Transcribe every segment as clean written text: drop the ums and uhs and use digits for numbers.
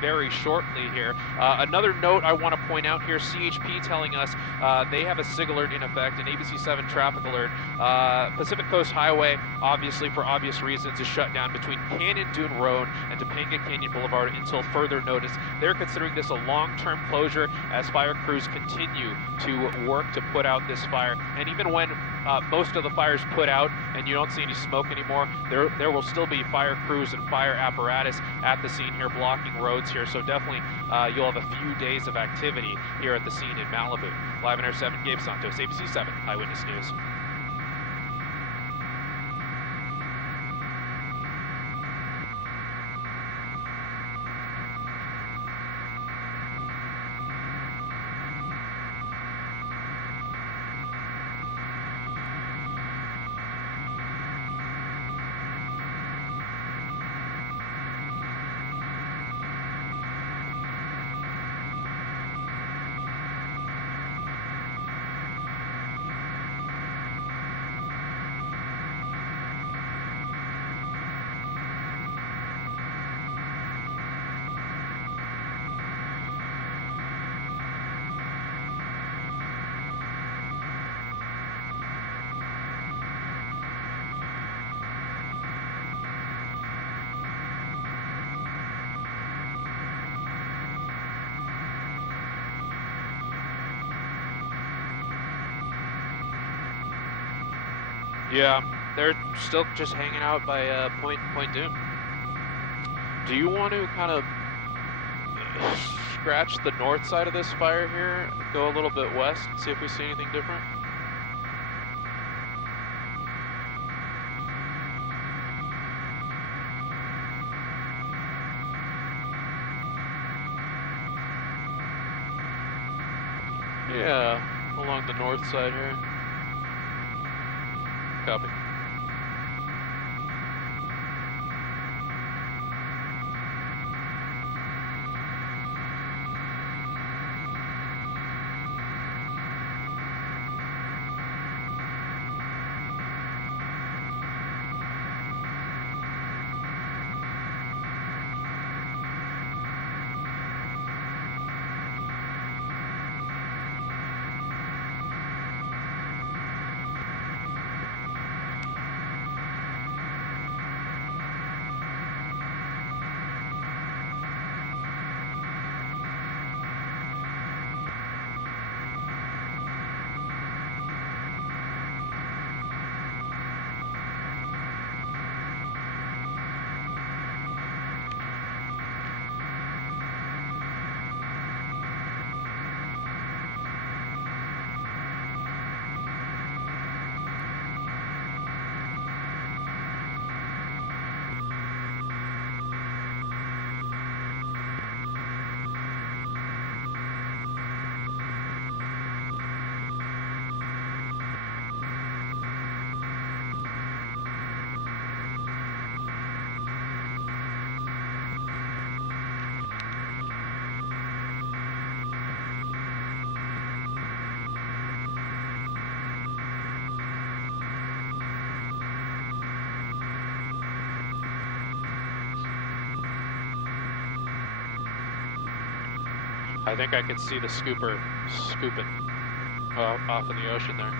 very shortly here. Another note I want to point out here, CHP telling us they have a SIG alert in effect, an ABC7 traffic alert. Pacific Coast Highway, obviously for obvious reasons, is shut down between Canyon Dune Road and Topanga Canyon Boulevard until further notice. They're considering this a long-term closure as fire crews continue to work to put out this fire. And even when most of the fire's put out and you don't see any smoke anymore, there will still be fire crews and fire apparatus at the scene here blocking roads here. So definitely you'll have a few days of activity here at the scene in Malibu. Live in our 7, Gabe Santos, ABC 7 Eyewitness News. Yeah, they're still just hanging out by Point Dume. Do you want to kind of scratch the north side of this fire here, go a little bit west, see if we see anything different? Yeah, along the north side here. Copy. I think I could see the scooper scooping off in the ocean there.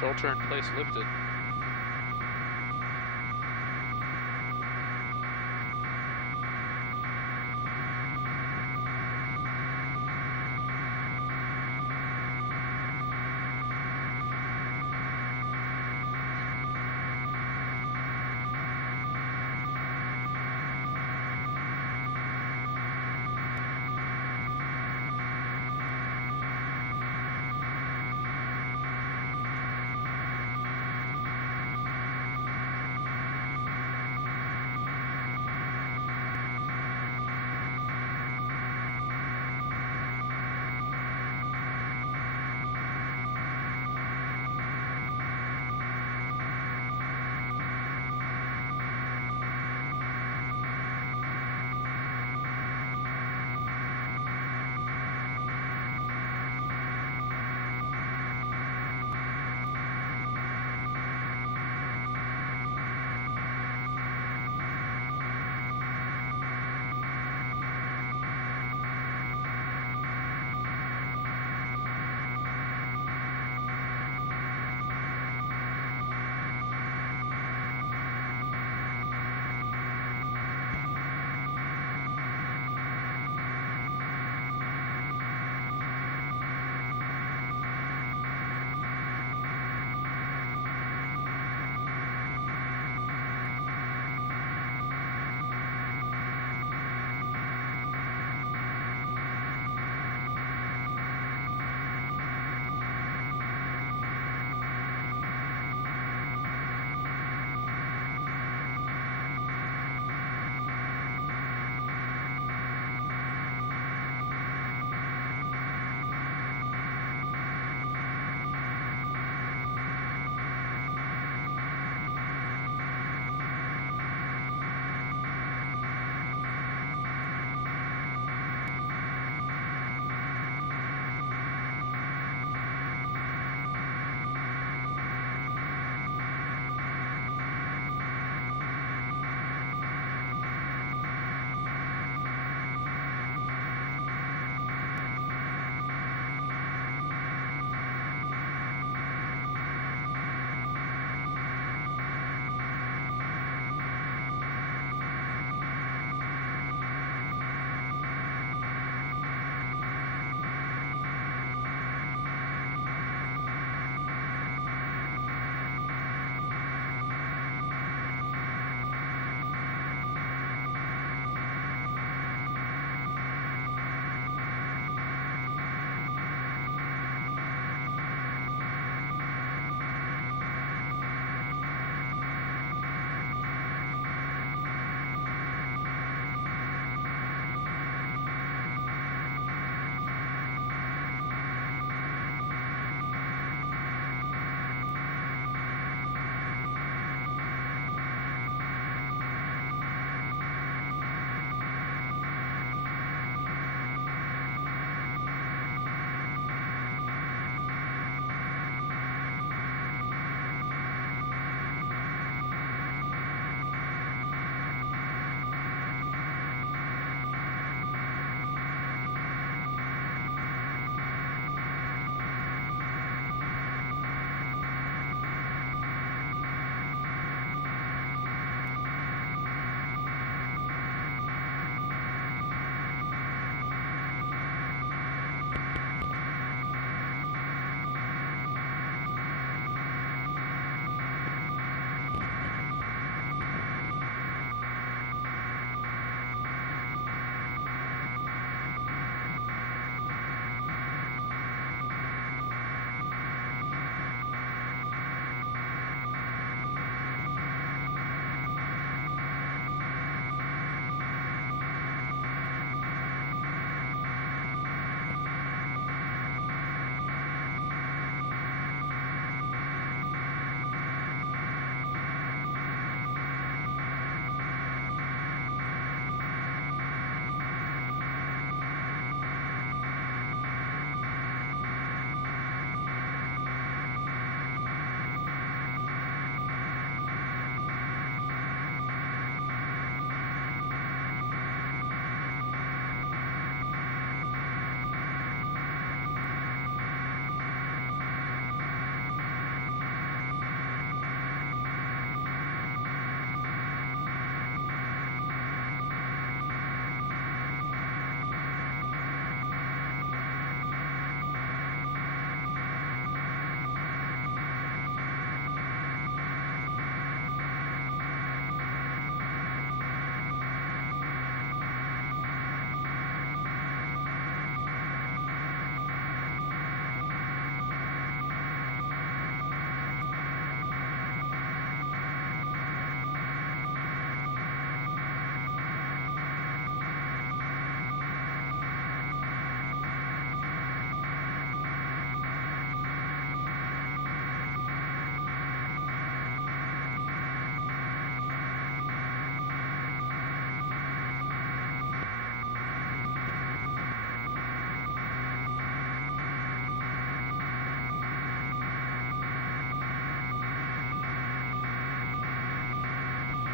Shelter in place lifted.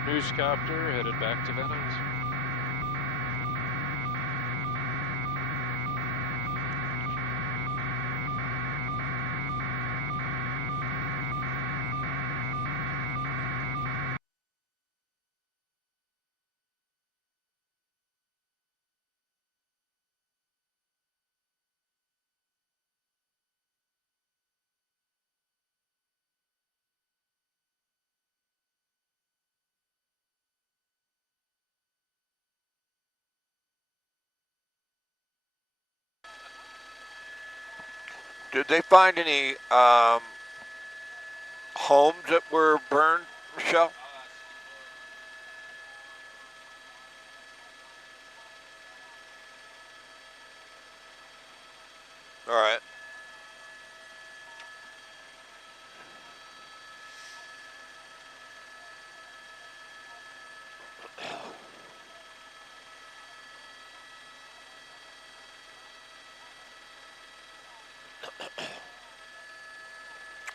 Newscopter headed back to Van Nuys. Did they find any homes that were burned, Michelle? All right.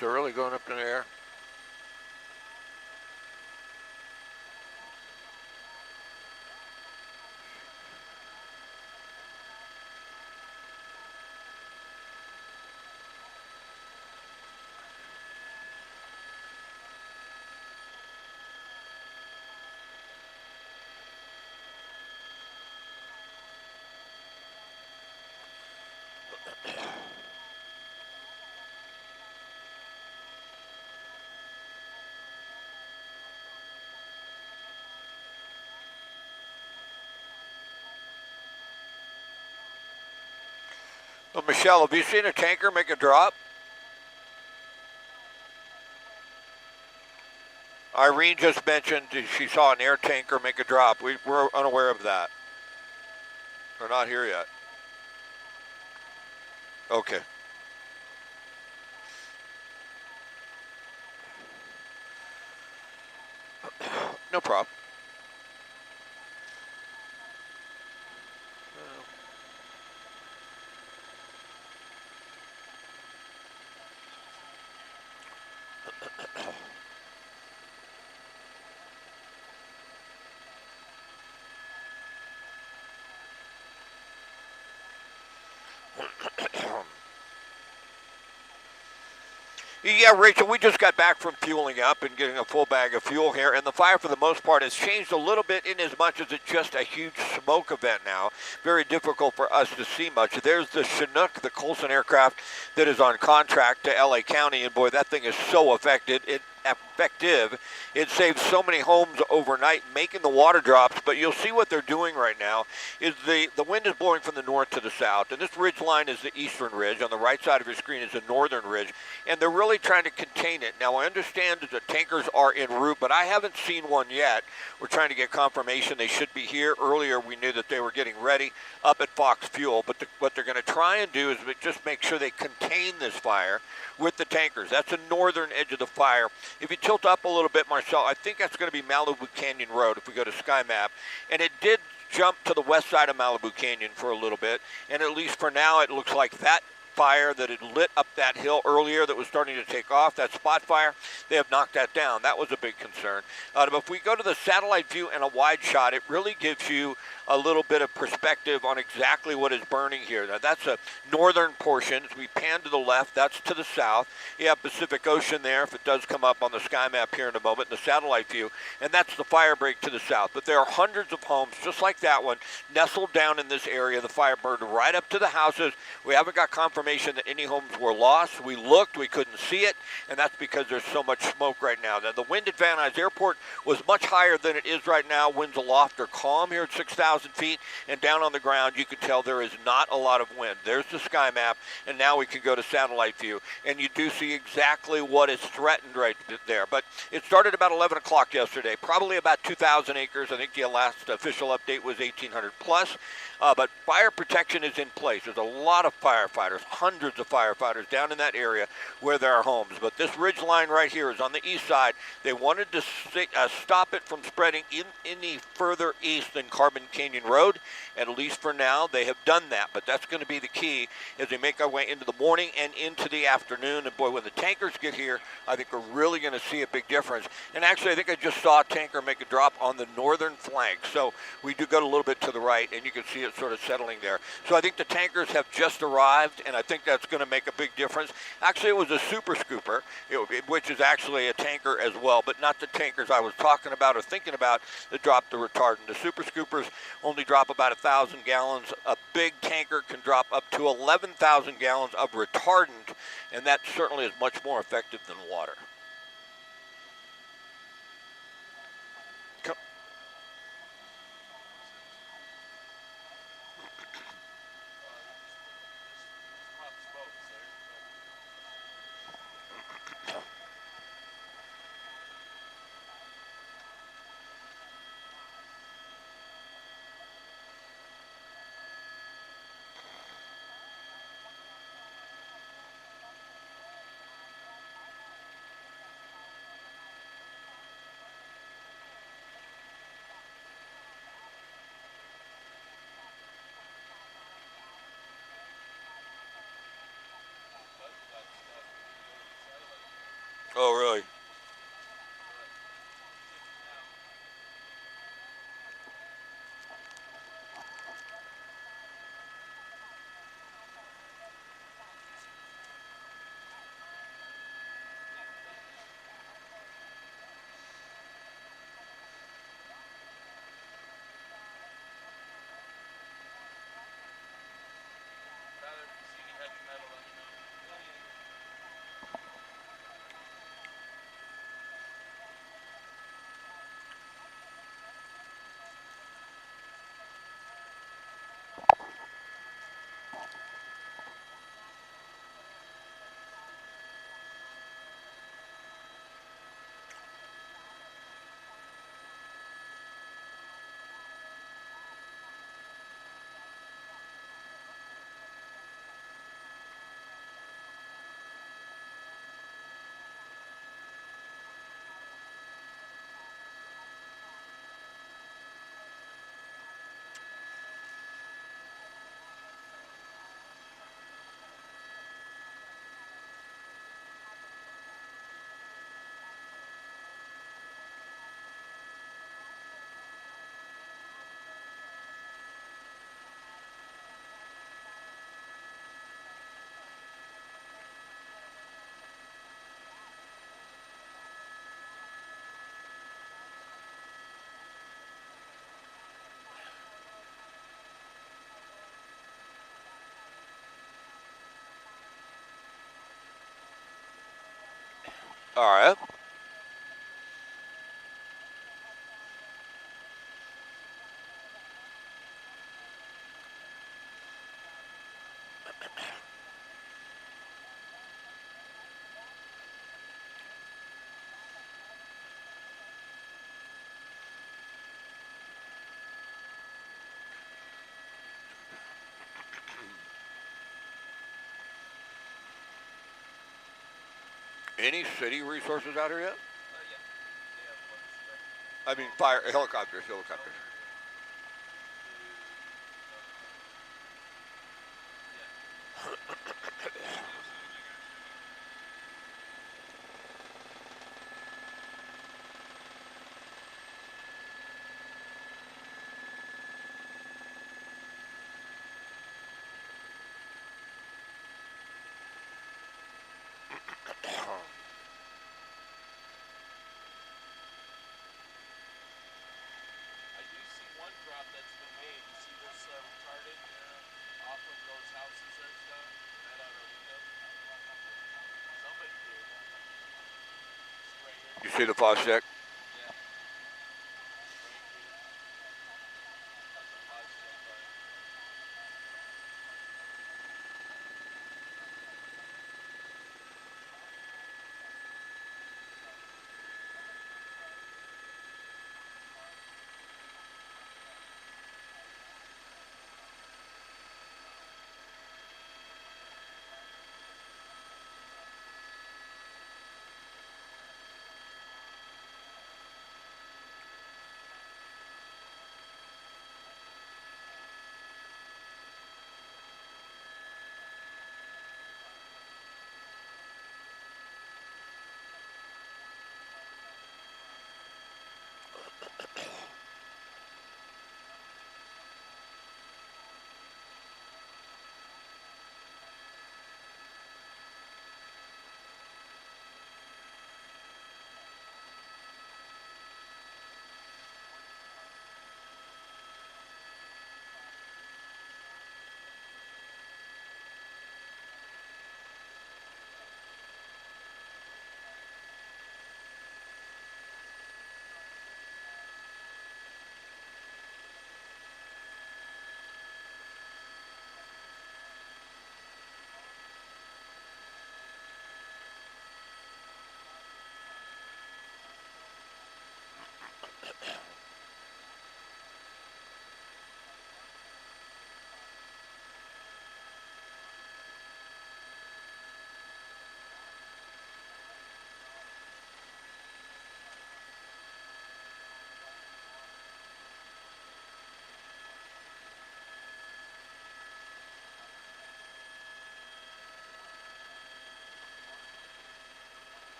They're really going up in the air. Well, Michelle, have you seen a tanker make a drop? Irene just mentioned she saw an air tanker make a drop. We're unaware of that. They're not here yet. Okay. No problem. Yeah, Rachel, we just got back from fueling up and getting a full bag of fuel here, and the fire, for the most part, has changed a little bit in as much as it's just a huge smoke event now. Very difficult for us to see much. There's the Chinook, the Colson aircraft that is on contract to LA County, and boy, that thing is so effective. It saves so many homes overnight, making the water drops. But you'll see what they're doing right now is the wind is blowing from the north to the south, and this ridge line is the eastern ridge. On the right side of your screen is the northern ridge, and they're really trying to contain it. Now, I understand that the tankers are en route, but I haven't seen one yet. We're trying to get confirmation they should be here. Earlier, we knew that they were getting ready up at Fox Fuel, but what they're going to try and do is just make sure they contain this fire with the tankers. That's the northern edge of the fire. If you tilt up a little bit, Marcel, I think that's going to be Malibu Canyon Road if we go to SkyMap. And it did jump to the west side of Malibu Canyon for a little bit. And at least for now, it looks like that fire that had lit up that hill earlier that was starting to take off, that spot fire, they have knocked that down. That was a big concern. But if we go to the satellite view and a wide shot, it really gives you a little bit of perspective on exactly what is burning here. Now, that's a northern portion. As we pan to the left, that's to the south. You have Pacific Ocean there, if it does come up on the sky map here in a moment, in the satellite view, and that's the fire break to the south. But there are hundreds of homes, just like that one, nestled down in this area. The fire burned right up to the houses. We haven't got confirmation that any homes were lost. We looked, we couldn't see it, and that's because there's so much smoke right now. Now, the wind at Van Nuys Airport was much higher than it is right now. Winds aloft are calm here at 6,000 feet, and down on the ground you can tell there is not a lot of wind. There's the sky map, and now we can go to satellite view, and you do see exactly what is threatened right there. But it started about 11 o'clock yesterday, probably about 2,000 acres. I think the last official update was 1,800 plus. But fire protection is in place. There's a lot of firefighters, hundreds of firefighters down in that area where there are homes. But this ridge line right here is on the east side. They wanted to stop it from spreading any further east than Carbon Canyon Road. At least for now, they have done that. But that's going to be the key as we make our way into the morning and into the afternoon. And boy, when the tankers get here, I think we're really going to see a big difference. And actually, I think I just saw a tanker make a drop on the northern flank. So we do go a little bit to the right, and you can see it sort of settling there. So I think the tankers have just arrived, and I think that's going to make a big difference. Actually, it was a super scooper, which is actually a tanker as well, but not the tankers I was talking about or thinking about that dropped the retardant. The super scoopers only drop about 1,000 gallons. A big tanker can drop up to 11,000 gallons of retardant, and that certainly is much more effective than water. Oh, really? All right. Any city resources out here yet? I mean, fire helicopters. You see the faucet check?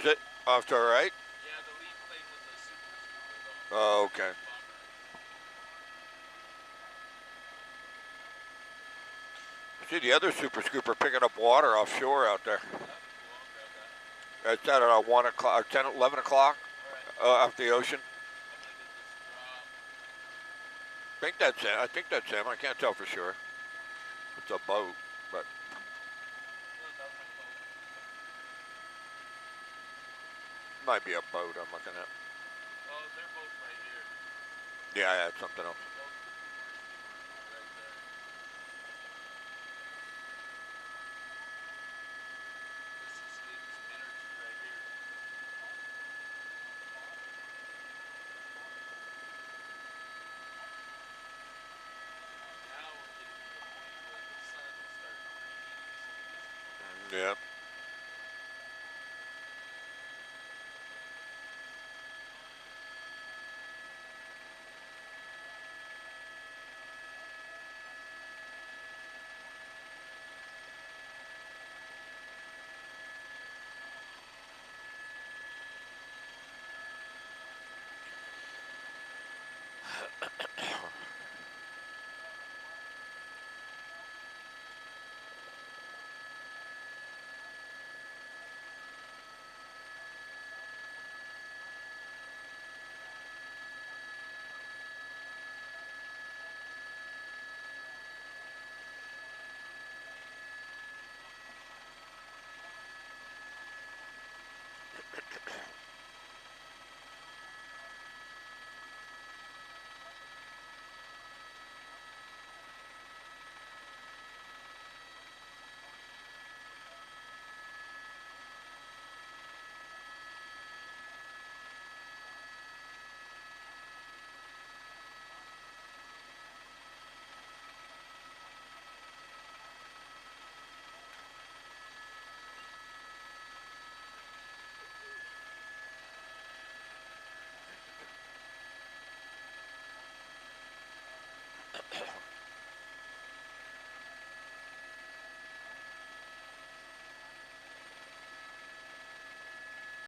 is it? Off to our right? Yeah, the lead plate with the super scooper, though. Oh, okay. See the other super scooper picking up water offshore out there. It's at 1 o'clock, 10, 11 o'clock off the ocean. I think that's him. I think that's him. I can't tell for sure. It's a boat, but might be a boat I'm looking at. Oh, they're both right here. Yeah, I had something else. Yeah.